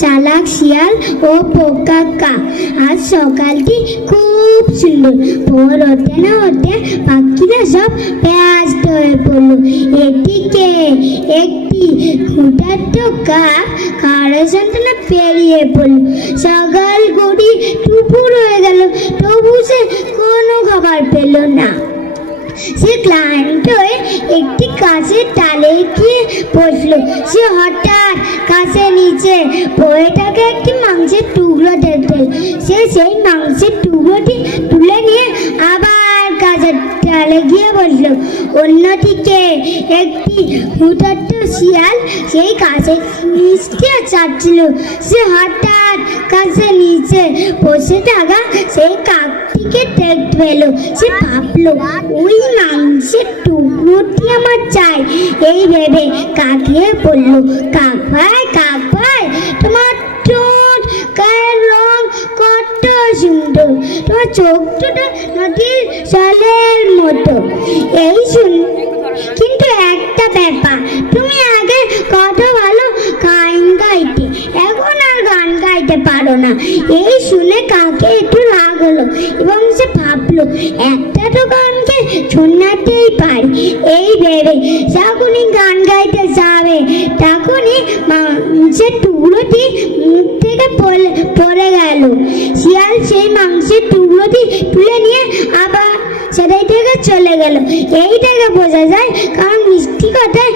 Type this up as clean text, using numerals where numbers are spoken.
চালাক শিয়াল ও পোকা কাক। আজ সকালটি খুব সুন্দর। ভোর হতে না হতে পাখিরা সব ব্যস্ত হয়ে পড়লো। এদিকে একটি ক্ষুধার্ত কাক খাওয়ার সন্তানে পেরিয়ে পড়লো। সকাল গড়ি দুপুর হয়ে গেল, তবু সে কোনো খাবার পেল না। সে ক্লান্ত হয়ে একটি গাছের ডালে গিয়ে বসলো। সে হঠাৎ গাছের নিচে পড়ে থাকা একটি মাংসের টুকরো দেখল। সে সেই মাংসের টুকরোটি তুলে নিয়ে আবার গাছের ডালে গিয়ে বসলো। অন্যদিকে একটি ক্ষুধার্ত শিয়াল সেই গাছের নিচে চাটছিল। সে হঠাৎ গাছের নিচে বসে থাকা সেই কাকটিকে দেখতে পেল। সে ভাবলো, ওই মাংসের টুকরোটি আমার চাই। এই ভেবে কাকে বলল, কাক ভাই, তোমার ঠোঁট গায়ের রং কত সুন্দর, তোমার চোখ দুটো নদীর জলের মতো। এই শুন, কিন্তু একটা ব্যাপার, তুমি আগে কত ভালো গান গাইতে, এখন আর গান গাইতে পারো না। এই শুনে কাকে একটু রাগ হলো এবং সে ভাবলো, একটা তো গানকে শোনাতেই পারি। এই ভেবে যখনই গান গাইতে যাবে তখনই মাংসের টুকরোটি মুখ থেকে পড়ে গেল। শিয়াল সেই মাংসের টুকরোটি তুলে নিয়ে আবার সেটাই থেকে চলে গেল। এই থেকে বোঝা যায় কারণ মিষ্টি কথায়